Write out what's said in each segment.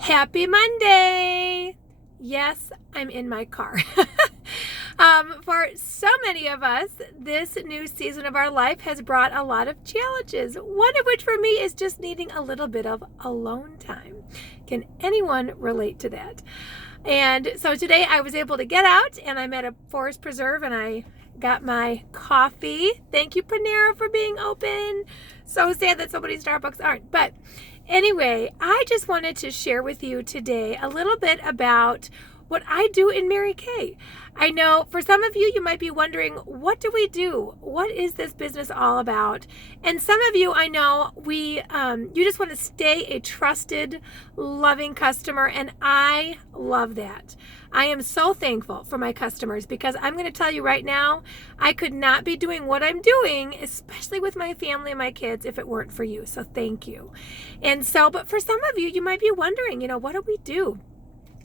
Happy Monday! Yes, I'm in my car. For so many of us, this new season of our life has brought a lot of challenges. One of which for me is just needing a little bit of alone time. Can anyone relate to that? And so today I was able to get out and I'm at a forest preserve and I got my coffee. Thank you, Panera, for being open. So sad that so many Starbucks aren't. But anyway, I just wanted to share with you today a little bit about what I do in Mary Kay. I know for some of you, you might be wondering, what do we do? What is this business all about? And some of you, I know, you just want to stay a trusted, loving customer, and I love that. I am so thankful for my customers because I'm going to tell you right now, I could not be doing what I'm doing, especially with my family and my kids, if it weren't for you. So thank you. And so, but for some of you, you might be wondering, what do we do?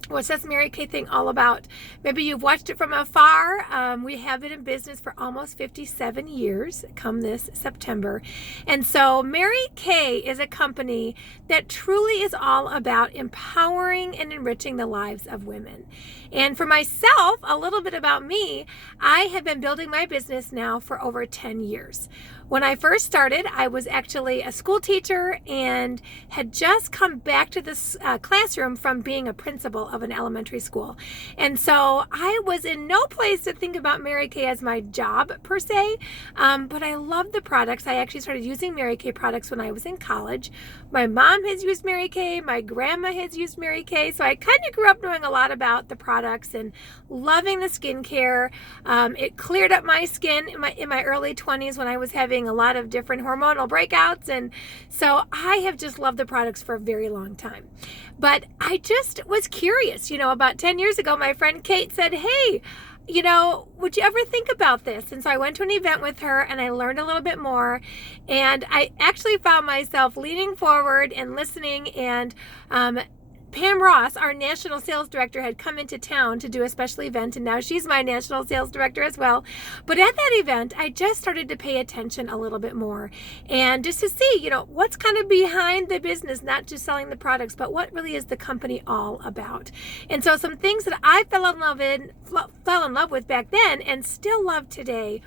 What's this Mary Kay thing all about? Maybe you've watched it from afar. We have been in business for almost 57 years come this September. And so Mary Kay is a company that truly is all about empowering and enriching the lives of women. And for myself, a little bit about me, I have been building my business now for over 10 years. When I first started, I was actually a school teacher and had just come back to this classroom from being a principal of an elementary school. And so I was in no place to think about Mary Kay as my job per se, but I love the products. I actually started using Mary Kay products when I was in college. My mom has used Mary Kay. My grandma has used Mary Kay. So I kind of grew up knowing a lot about the products and loving the skincare. It cleared up my skin in my early 20s when I was having a lot of different hormonal breakouts, and so I have just loved the products for a very long time. But I just was curious, about 10 years ago, my friend Kate said, hey, would you ever think about this? And so I went to an event with her and I learned a little bit more, and I actually found myself leaning forward and listening, and Pam Ross, our national sales director, had come into town to do a special event, and now she's my national sales director as well. But at that event, I just started to pay attention a little bit more, and just to see, what's kind of behind the business, not just selling the products, but what really is the company all about. And so some things that I fell in love with back then and still love today,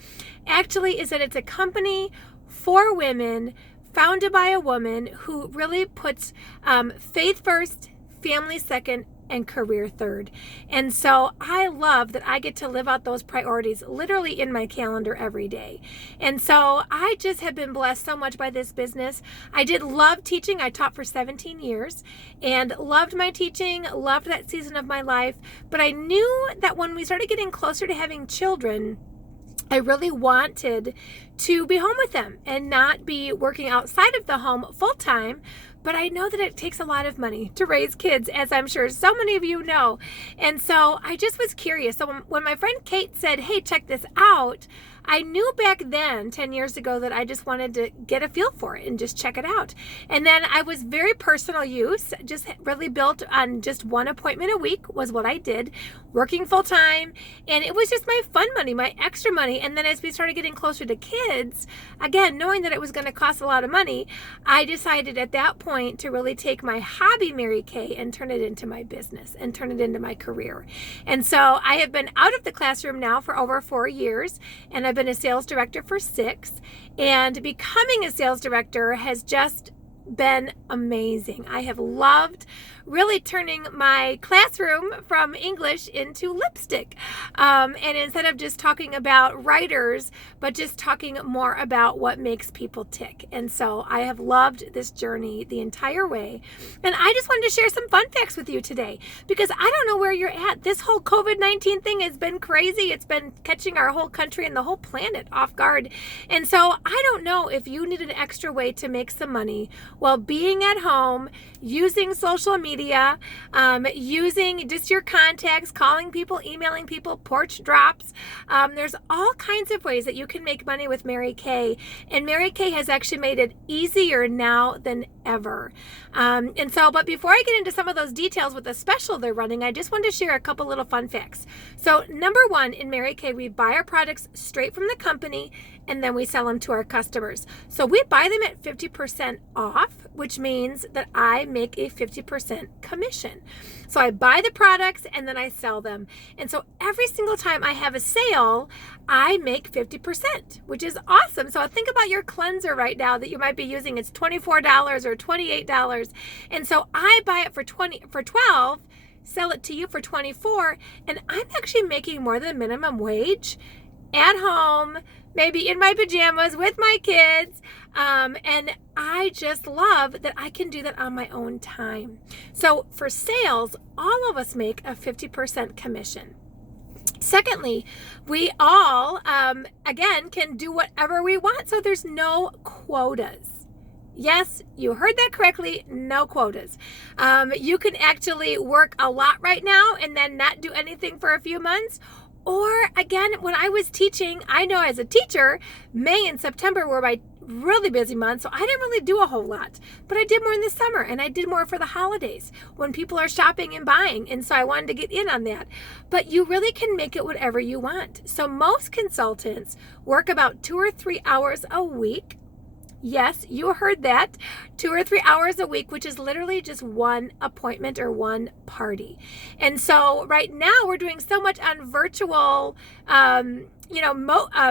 actually, is that it's a company for women, founded by a woman who really puts faith first, family second, and career third. And so I love that I get to live out those priorities literally in my calendar every day. And so I just have been blessed so much by this business. I did love teaching. I taught for 17 years and loved my teaching, loved that season of my life. But I knew that when we started getting closer to having children, I really wanted to be home with them and not be working outside of the home full time. But I know that it takes a lot of money to raise kids, as I'm sure so many of you know. And so I just was curious. So when my friend Kate said, hey, check this out, I knew back then, 10 years ago, that I just wanted to get a feel for it and just check it out. And then I was very personal use, just really built on just one appointment a week was what I did, working full time. And it was just my fun money, my extra money. And then as we started getting closer to kids, again, knowing that it was going to cost a lot of money, I decided at that point to really take my hobby, Mary Kay, and turn it into my business and turn it into my career. And so I have been out of the classroom now for over 4 years, and I've been a sales director for 6, and becoming a sales director has just been amazing. I have loved really turning my classroom from English into lipstick. And instead of just talking about writers, but just talking more about what makes people tick. And so I have loved this journey the entire way. And I just wanted to share some fun facts with you today, because I don't know where you're at. This whole COVID-19 thing has been crazy. It's been catching our whole country and the whole planet off guard. And so I don't know if you need an extra way to make some money while being at home, using social media, using just your contacts, calling people, emailing people, porch drops. There's all kinds of ways that you can make money with Mary Kay. And Mary Kay has actually made it easier now than ever. But before I get into some of those details with the special they're running, I just wanted to share a couple little fun facts. So number one, in Mary Kay, we buy our products straight from the company and then we sell them to our customers. So we buy them at 50% off, which means that I make a 50% commission. So I buy the products and then I sell them. And so every single time I have a sale, I make 50%, which is awesome. So think about your cleanser right now that you might be using. It's $24 or $28. And so I buy it for $12, sell it to you for $24, and I'm actually making more than minimum wage at home, maybe in my pajamas with my kids. And I just love that I can do that on my own time. So for sales, all of us make a 50% commission. Secondly, we all, again, can do whatever we want. So there's no quotas. Yes, you heard that correctly. No quotas. You can actually work a lot right now and then not do anything for a few months. Or again, when I was teaching, I know as a teacher, May and September were my really busy months, so I didn't really do a whole lot. But I did more in the summer, and I did more for the holidays when people are shopping and buying. And so I wanted to get in on that. But you really can make it whatever you want. So most consultants work about 2 or 3 hours a week. Yes, you heard that. 2 or 3 hours a week, which is literally just one appointment or one party. And so right now we're doing so much on virtual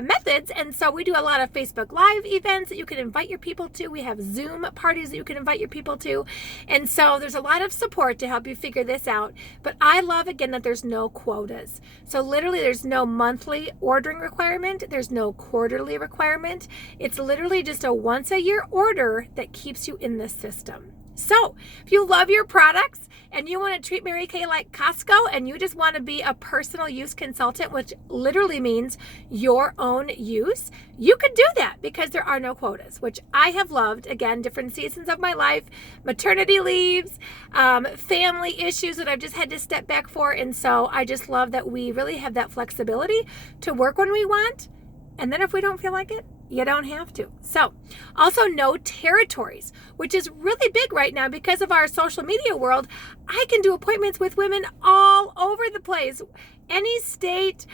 methods. And so we do a lot of Facebook Live events that you can invite your people to. We have Zoom parties that you can invite your people to. And so there's a lot of support to help you figure this out. But I love, again, that there's no quotas. So literally there's no monthly ordering requirement. There's no quarterly requirement. It's literally just a once a year order that keeps you in the system. So if you love your products and you want to treat Mary Kay like Costco and you just want to be a personal use consultant, which literally means your own use, you could do that because there are no quotas, which I have loved. Again, different seasons of my life, maternity leaves, family issues that I've just had to step back for. And so I just love that we really have that flexibility to work when we want. And then if we don't feel like it, you don't have to. So also no territories, which is really big right now because of our social media world. I can do appointments with women all over the place, any state,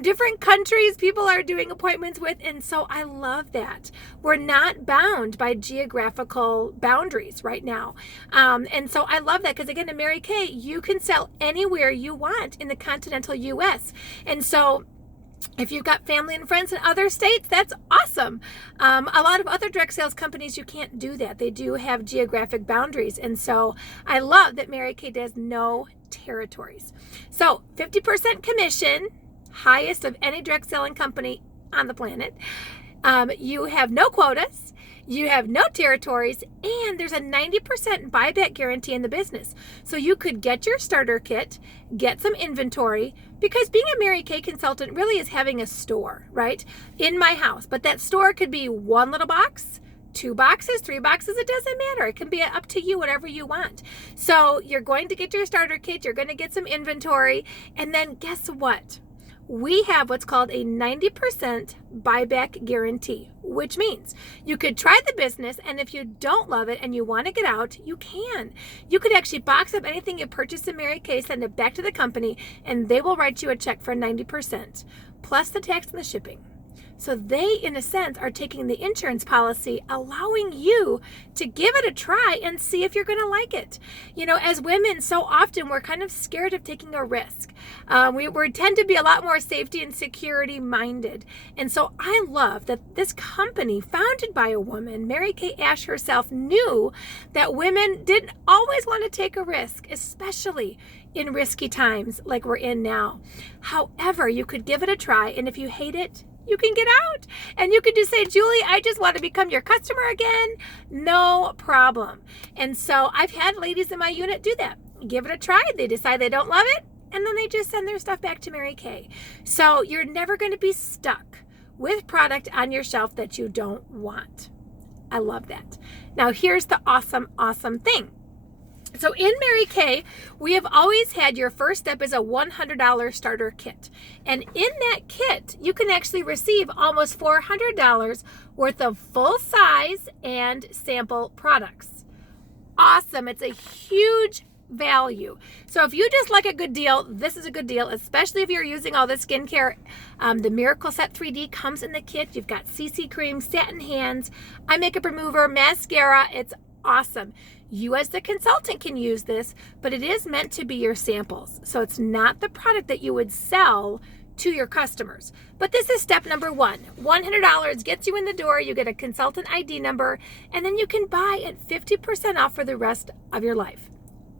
different countries people are doing appointments with. And so I love that. We're not bound by geographical boundaries right now. And so I love that because again, in Mary Kay, you can sell anywhere you want in the continental US. And so if you've got family and friends in other states, that's awesome. A lot of other direct sales companies, you can't do that. They do have geographic boundaries. And so I love that Mary Kay does no territories. So 50% commission, highest of any direct selling company on the planet. You have no quotas. You have no territories, and there's a 90% buyback guarantee in the business. So you could get your starter kit, get some inventory, because being a Mary Kay consultant really is having a store, right, in my house. But that store could be one little box, 2 boxes, 3 boxes, it doesn't matter. It can be up to you, whatever you want. So you're going to get your starter kit, you're going to get some inventory, and then guess what? We have what's called a 90% buyback guarantee, which means you could try the business, and if you don't love it and you want to get out, you can. You could actually box up anything you purchased in Mary Kay, send it back to the company, and they will write you a check for 90%, plus the tax and the shipping. So they, in a sense, are taking the insurance policy, allowing you to give it a try and see if you're going to like it. You know, as women, so often we're kind of scared of taking a risk. We tend to be a lot more safety and security minded. And so I love that this company, founded by a woman, Mary Kay Ash herself, knew that women didn't always want to take a risk, especially in risky times like we're in now. However, you could give it a try, and if you hate it, you can get out, and you could just say, Julie, I just want to become your customer again. No problem. And so I've had ladies in my unit do that. Give it a try. They decide they don't love it, and then they just send their stuff back to Mary Kay. So you're never going to be stuck with product on your shelf that you don't want. I love that. Now here's the awesome, awesome thing. So in Mary Kay, we have always had your first step is a $100 starter kit. And in that kit, you can actually receive almost $400 worth of full size and sample products. Awesome. It's a huge value. So if you just like a good deal, this is a good deal, especially if you're using all the skincare. The Miracle Set 3D comes in the kit. You've got CC cream, satin hands, eye makeup remover, mascara. It's awesome. You as the consultant can use this, but it is meant to be your samples. So it's not the product that you would sell to your customers. But this is step number one. $100 gets you in the door, you get a consultant ID number, and then you can buy at 50% off for the rest of your life.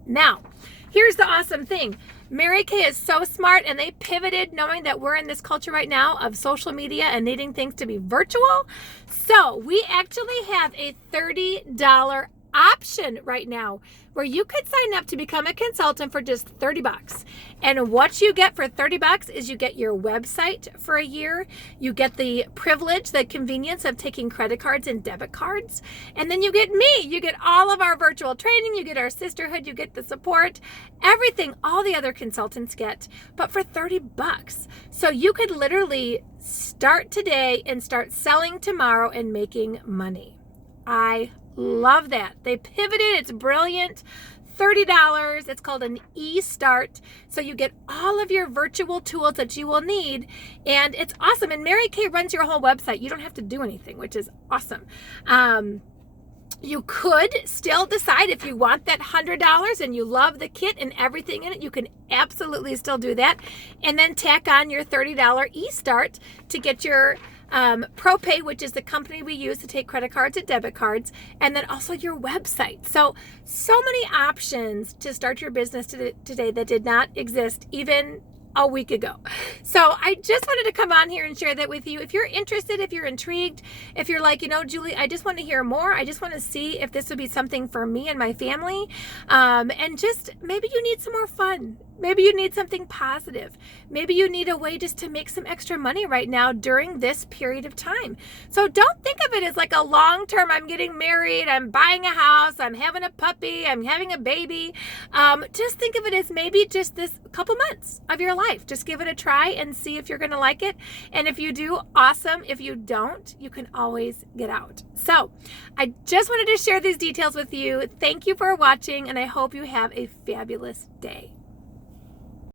Now, here's the awesome thing. Mary Kay is so smart, and they pivoted knowing that we're in this culture right now of social media and needing things to be virtual. So we actually have a $30 option right now where you could sign up to become a consultant for just $30. And what you get for $30 is you get your website for a year. You get the privilege, the convenience of taking credit cards and debit cards. And then you get me. You get all of our virtual training. You get our sisterhood. You get the support, everything all the other consultants get, but for $30. So you could literally start today and start selling tomorrow and making money. I love that. They pivoted. It's brilliant. $30. It's called an e-start. So you get all of your virtual tools that you will need. And it's awesome. And Mary Kay runs your whole website. You don't have to do anything, which is awesome. You could still decide if you want that $100 and you love the kit and everything in it, you can absolutely still do that. And then tack on your $30 e-start to get your ProPay, which is the company we use to take credit cards and debit cards, and then also your website. So many options to start your business today that did not exist even a week ago. So I just wanted to come on here and share that with you. If you're interested, if you're intrigued, if you're like, Julie, I just want to hear more. I just want to see if this would be something for me and my family. And just maybe you need some more fun. Maybe you need something positive. Maybe you need a way just to make some extra money right now during this period of time. So don't think of it as like a long-term, I'm getting married, I'm buying a house, I'm having a puppy, I'm having a baby. Just think of it as maybe just this couple months of your life. Just give it a try and see if you're going to like it. And if you do, awesome. If you don't, you can always get out. So I just wanted to share these details with you. Thank you for watching, and I hope you have a fabulous day.